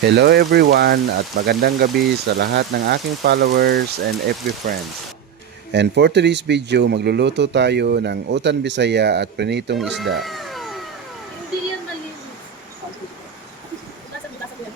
Hello everyone at magandang gabi sa lahat ng aking followers and FB friends. And for today's video, magluluto tayo ng utan bisaya at prinitong isda. Hindi yan malinis. Bukasan mo yan.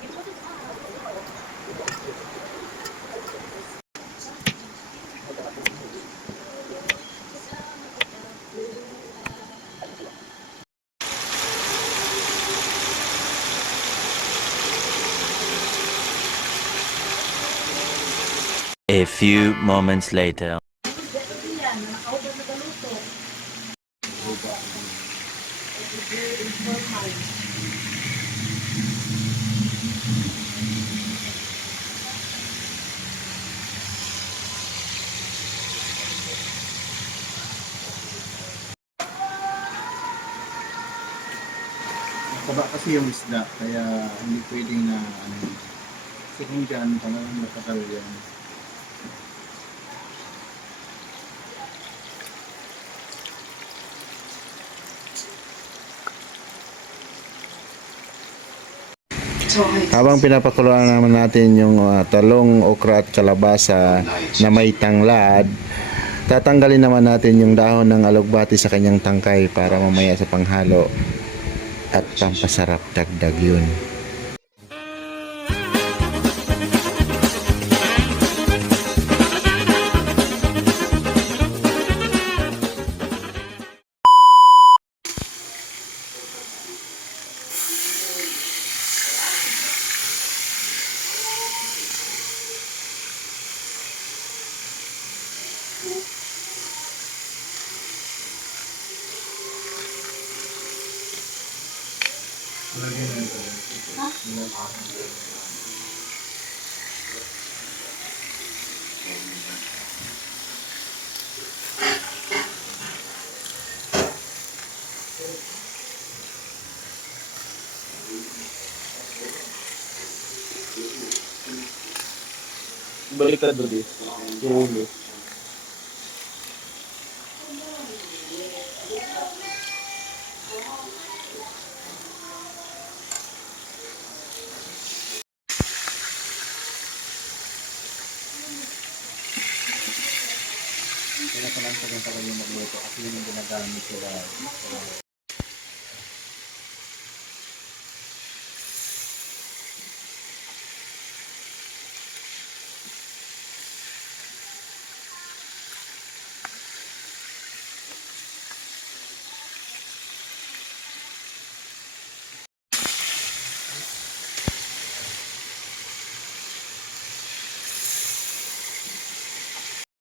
A few moments later. Yan, nakahubad na galuto. Mataba kasi yung isda, kaya hindi pwedeng na kasi kung dyan, talagang matagal yan. Habang pinapakuluan naman natin yung talong, okra at kalabasa na may tanglad, tatanggalin naman natin yung dahon ng alugbati sa kanyang tangkay para mamaya sa panghalo at pampasarap dagdag yun. Baliktad ba di? Yung ulo. Kaya palang tagal yung magluto kasi yun yung ginagamit sila.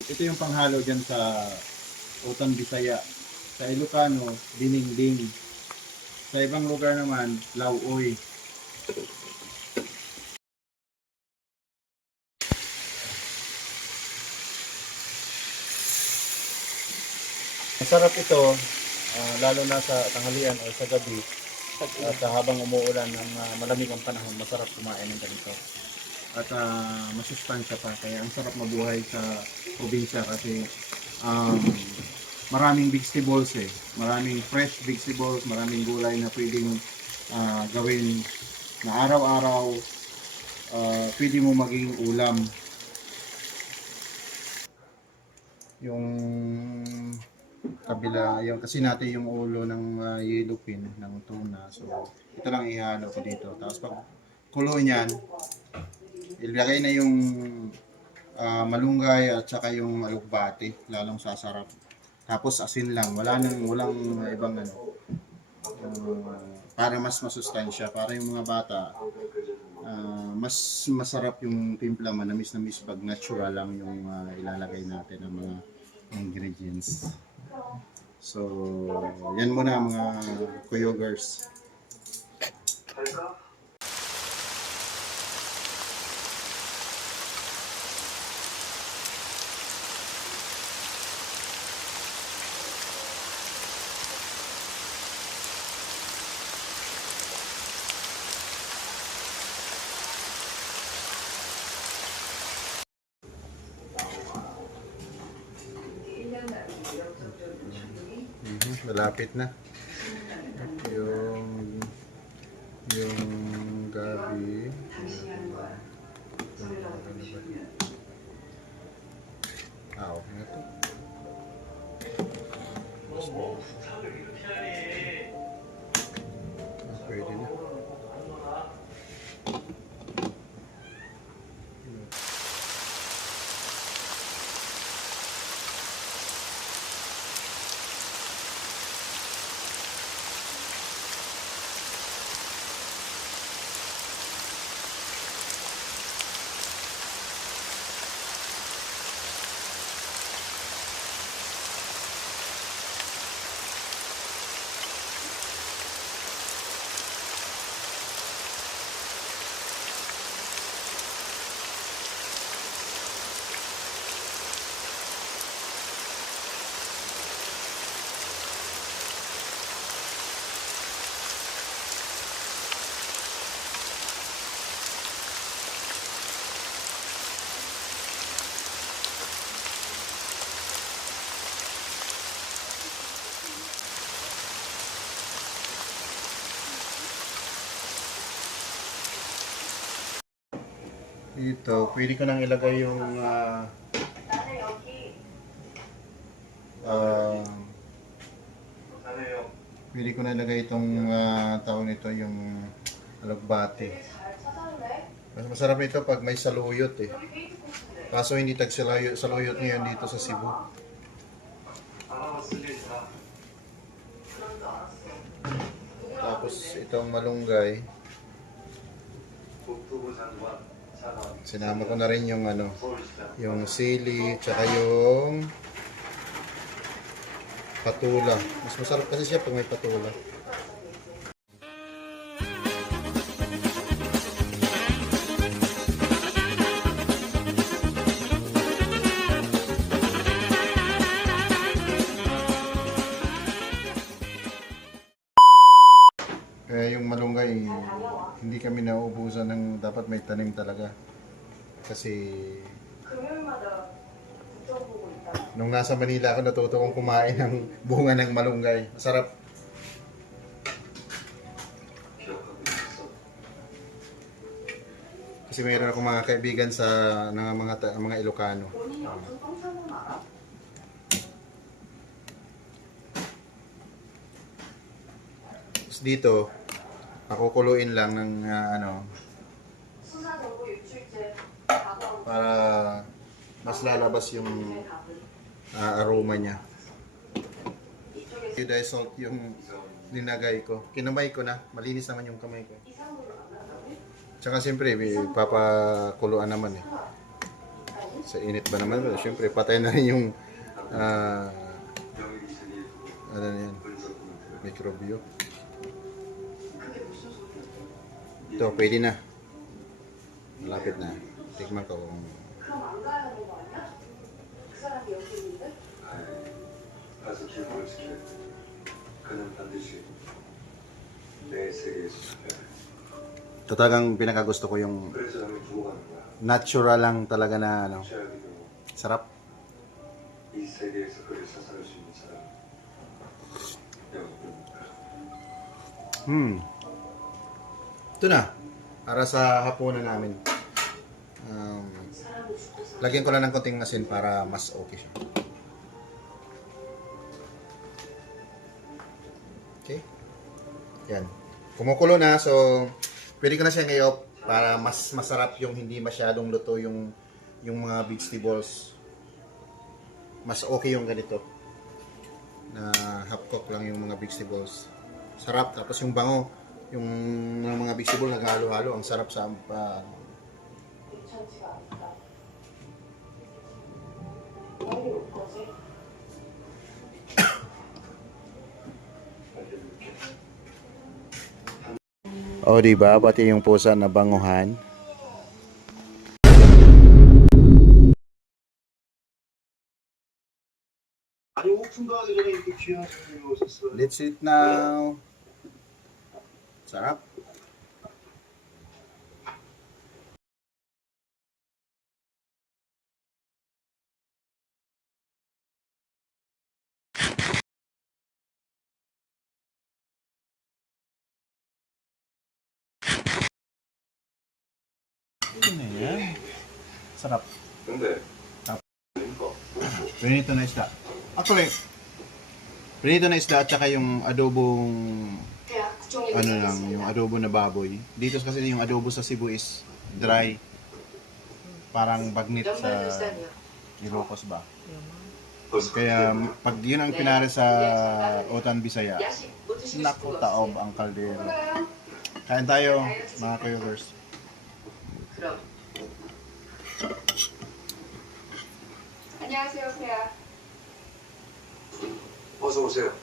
Ito yung panghalo dyan sa utan bisaya. Sa Ilocano, dinding. Sa ibang lugar naman, lauoy. Masarap ito, lalo na sa tanghalian o sa gabi. At habang umuulan ng malamig ang panahon, masarap kumain ng ganito. At masustansya pa, kaya ang sarap mabuhay sa probinsya kasi maraming vegetables maraming fresh vegetables, maraming gulay na pwedeng gawin na araw-araw, pwede mo maging ulam. Yung kabila, yung kasi natin yung ulo ng yellowfin ng tuna, so ito lang ihalo ko dito, tapos pag kulo niyan, ilagay na yung malunggay at saka yung alugbati, lalong sasarap. Tapos asin lang, walang ibang para mas masustansya, para yung mga bata mas masarap yung timpla, manamis pag natural lang yung ilalagay natin ng mga ingredients. So, yan muna mga kuyogers. Malapit na. Yung gabi. Ano ba ito? Okay na to. Pwede na. Dito, pwede ko nang ilagay yung ah, pwede ko na ilagay itong tawag nito yung alugbate. Mas masarap nito pag may saluyot eh. Kaso hindi tag saluyot ngayon dito sa Cebu. Tapos itong malunggay. Sinama ko na rin yung yung sili, tsaka yung patula. Mas masarap kasi siya pag may patula. Kaya yung malunggay, hindi kami nauubusan ng dapat may tanim talaga. Kasi nung nasa Manila ako, natuto kong kumain ng bunga ng malunggay. Masarap. Kasi mayroon akong mga kaibigan sa mga Ilocano. Tapos dito, pakukuluin lang ng para mas lalabas yung aroma niya. Iodized salt yung linagay ko. Kinamay ko na. Malinis naman yung kamay ko. Tsaka siyempre, papakuluan naman eh. Sa init ba naman? Siyempre, patay na rin yung ano yan, mikrobyo. Ito, pwede na. Malapit na. Tikman ko kung 가서 기록을 지킬 그는 반드시 내 세계에 수습해야 해. Talagang pinakagusto ko yung 그래서 나를 두고 가는 거야. natural lang talaga na 최악의 경우 sarap. 이 세계에서 그를 사살할 수 있는 사람은 내가 누구니까. Ito na. Para sa hapunan namin. Lagyan ko lang ng konting asin para mas okay siya. Okay? Yan. Kumukulo na, so pwede ko na siya ngayop para mas masarap yung hindi masyadong luto yung mga vegetables. Mas okay yung ganito. Na half cook lang yung mga vegetables. Sarap. Tapos yung bango, yung mga vegetables naghalo-halo, ang sarap sa O, diba? Pati yung pusa na banguhan. 아니 오픈도 하기 전에 이렇게 귀한 손님이 오셨어요. Let's eat now. Sarap. Ano yan? Sarap. 근데 Tap. 그러니까 Prinito na isda. Actually, prinito na isda at saka yung adobong ano lang, yung adobo na baboy. Dito kasi yung adobo sa Cebu is dry. Parang bagnit sa Ilocos ba. Kaya pag yun ang pinare sa Otan Bisaya, naku, taob ang kaldero. Kain tayo, mga viewers. 그럼. 안녕하세요, 세아. 어서 오세요.